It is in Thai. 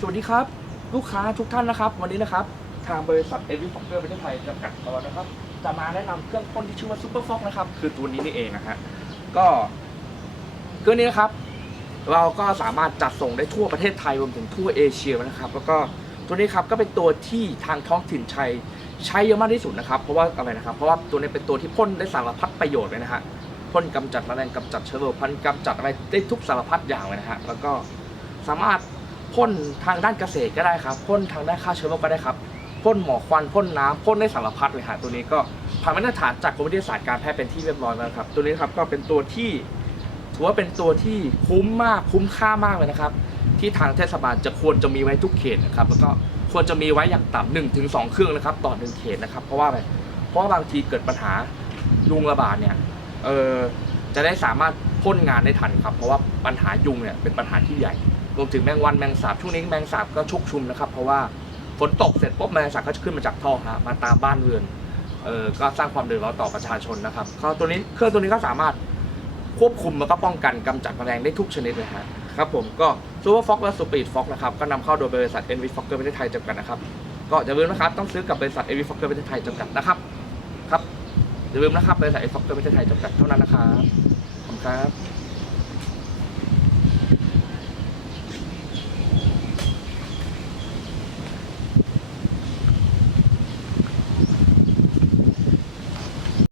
สวัสดีครับ ลูกค้าทุกท่านนะครับ วันนี้นะครับ ทางบริษัทเอวิฟอกเกอร์ประเทศไทยจำกัดของเรานะครับ จะมาแนะนำเครื่องพ่นที่ชื่อว่าซูเปอร์ฟอกนะครับ คือตัวนี้นี่เองนะฮะก็เครื่องนี้นะครับ เราก็สามารถจัดส่งได้ทั่วประเทศไทยรวมถึงทั่วเอเชียนะครับ แล้วก็ตัวนี้ครับก็เป็นตัวที่ทางท้องถิ่นใช้ใช้เยอะมากที่สุดนะครับ เพราะว่าอะไรนะครับ เพราะว่าตัวนี้เป็นตัวที่พ่นได้สารพัดประโยชน์เลยนะฮะพ่นกำจัดแมลงกำจัดเชื้อโรคพันกำจัดอะไรได้ทุกสารพัดอย่างเลยนะฮะแล้วก็สามารถ พ่นทางด้านเกษตรก็ได้ครับพ่นทางด้านฆ่าเชื้อโรคก็ได้ครับพ่นหมอกควันพ่นน้ำพ่นได้สารพัดเลยฮะตัวนี้ก็ผ่านมาตรฐานจากกรมวิทยาศาสตร์การแพทย์เป็นที่เรียบร้อยแล้วครับ ตัวนี้ครับก็เป็นตัวที่ถือว่าเป็นตัวที่คุ้มมากคุ้มค่ามากเลยนะครับ ที่ทางเทศบาลจะควรจะมีไว้ทุกเขตนะครับแล้วก็ควรจะมีไว้อย่างต่ำหนึ่งถึงสองเครื่องนะครับ ต่อหนึ่งเขตนะครับ เพราะว่าอะไรเพราะว่าบางทีเกิดปัญหายุงระบาดเนี่ยเออจะได้สามารถพ่นงานได้ทันครับ เพราะว่าปัญหายุงเนี่ยเป็นปัญหาที่ใหญ่ รวมถึงแมงวันแมงสาบช่วงนี้แมงสาบก็ชุกชุมนะครับ เพราะว่าฝนตกเสร็จปุ๊บแมงสาบก็จะขึ้นมาจากท่อฮะมาตามบ้านเรือนเออก็สร้างความเดือดร้อนต่อประชาชนนะครับก็ตัวนี้เครื่องตัวนี้ก็สามารถควบคุมแล้วก็ป้องกันกำจัดแมลงได้ทุกชนิดเลยฮะครับผมก็ซูเปอร์ฟ็อกและสปีดฟ็อกนะครับก็นำเข้าโดยบริษัทเอ็นวีฟ็อกเกอร์ประเทศไทยจำกัดนะครับก็อย่าลืมนะครับต้องซื้อกับบริษัทเอ็นวีฟ็อกเกอร์ประเทศไทยจำกัดนะครับครับอย่าลืมนะครับบริษัทเอ็นวีฟ็อกเกอร์ประเทศไทยจำกัดเท่านั้นนะครับขอบคุณครับ